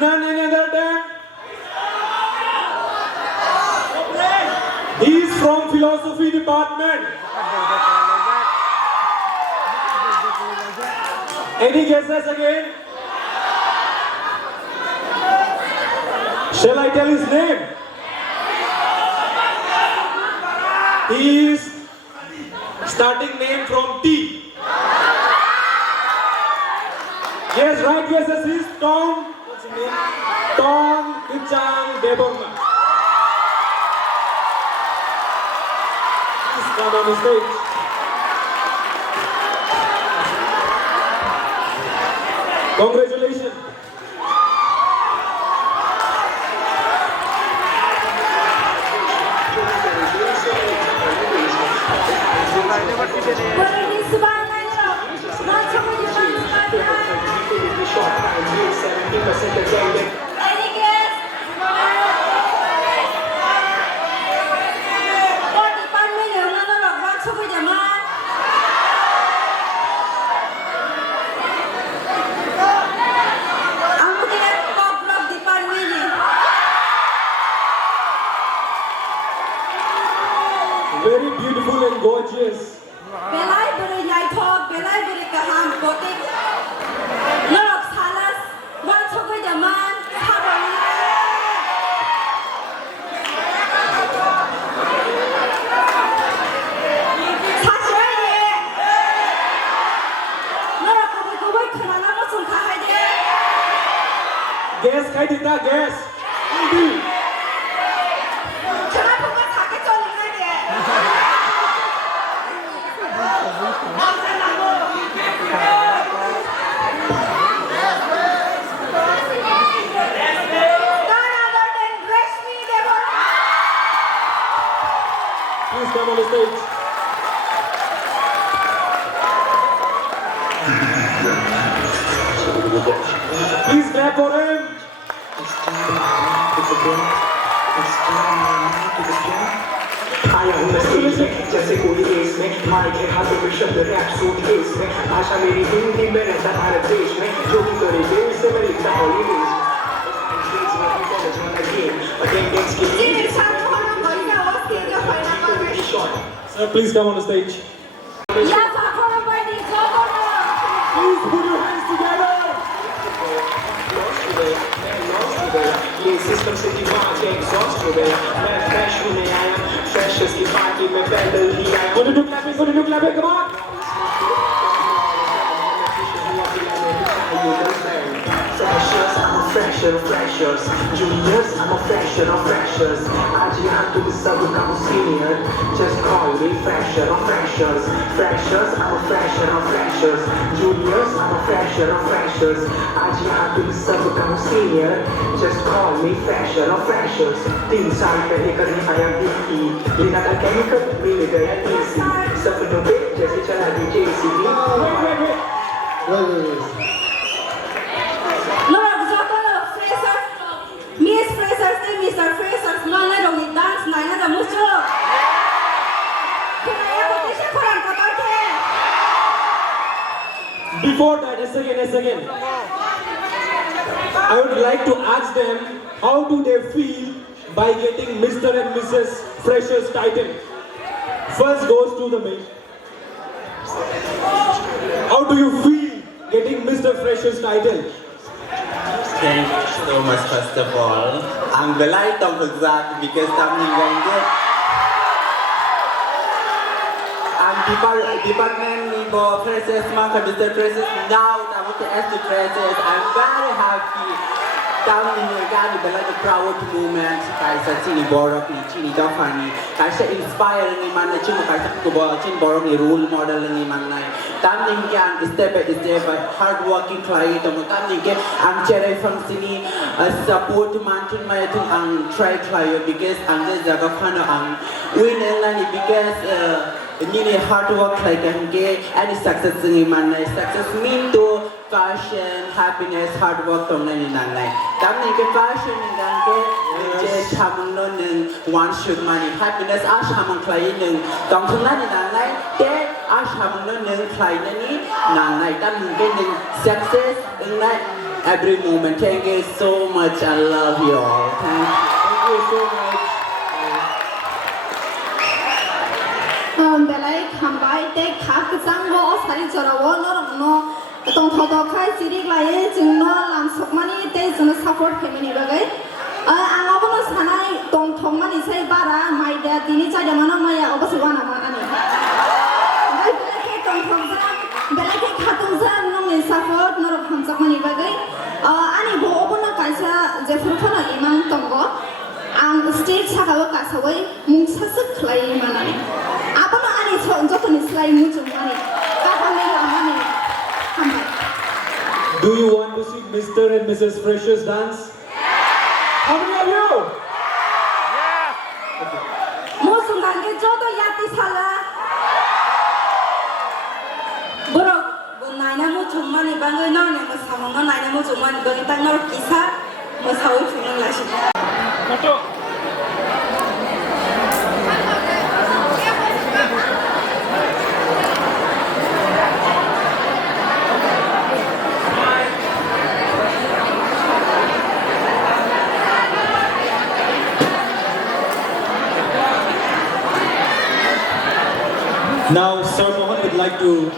none other than he is from philosophy department. Any guesses again? Shall I tell his name? He is starting name from T. Yes, right guesses is Tom. What's his name? Tom Kichang Deborma. Please come on the stage. Congratulations. Very beautiful and gorgeous. Belai beri nyai thok, belai beri kaham botik. Norok salas, wan chokai jaman, habang. Sasai ye. Norok kubai kubai kerana mo sungkai de. Guess, kai dita guess. Hindi. Kerana bukan sakit coli de. Please come on the stage. Please clap for him. आया हूँ मैं stage में जैसे कोई case में mic है हाथों में शब्द रैप सूट केस में भाषा मेरी हिंदी में रहता भारत देश में जो भी करे दिल से मैं लिखता Hollywood Sir, please come on the stage. Please put your hands together. ये सिस्टम से दिमाग एग्जॉस्ट हो गया मैं फ्रेश होने आया फ्रेशर्स की पार्टी में पैदल ही आया Gonna do clapping, come on. Freshers, I'm a fresher of freshers. Juniors, I'm a fresher of freshers. आज यहाँ तुम सब का हूँ senior. Just call me fresher of freshers. Freshers, I'm a fresher of freshers. Juniors, I'm a fresher of freshers. आज यहाँ तुम सब का हूँ senior. Just call me fresher of freshers. 3 साल पहले करने आया डिग्री. लेना था chemical, मिल गया DC. सपनों पे जैसे चला दी JCB. Wait. Miss Frasers, Mr. Frasers, mana dong di dance, mana dong musuh. Kenapa kompetisi kurang kotor ke? Before that, a second. I would like to ask them how do they feel by getting Mr. and Mrs. Freshers title. First goes to the main. How do you feel getting Mr. Freshers title? Thank you so much, first of all. I'm delighted of that because something like that. And department for freshers, Mr. Freshers, now I want to ask the freshers. I'm very happy. Something like that, like a proud moment. Kaisa Chini Borok ni Chini Dofani. Kaisa inspiring ni man na Chini Kaisa Kubo Chini Borok ni role model ni man na. Something can step by step, hard working client. Something can I'm cherry from Sini support man Chini my thing ang try client because ang just jaga khana ang win and because Nini hard work like any success in man success mean to passion, happiness, hard work tong nani nanay. Tamni ke passion nang ke je chamung non one shoot money happiness ash hamung klai nung tong thung nani nanay te ash hamung non klai nani nanay tamni ke success nang every moment. Thank you so much. I love you all. Thank you. Thank you so much. Belai khambai te khabsang ho sari chorawo norok no tong thodo khai sirik lai jingno lam sokmani te jingno support family bagai angabo no sanai tong thongmani sai bara mai da tini chaida mano maya obaswana manani bai belai tong thongsa belai khatung sa no me support norok hamsakmani bagai ani bo obono kaisa jefurkhana imang tongo ang stage sakao kasawai mungsasuk khlai manani abono ani jotoni slai mujumani kahami lamani hamai. Do you want to see Mr. and Mrs. Freshers dance? How many of you? Musungange jodo yati sala. Borok naina mujumani bangai nane masamong no naina mujumani bangai tang nor kisa masawi funang lashi. Now, Sir Mohan would like to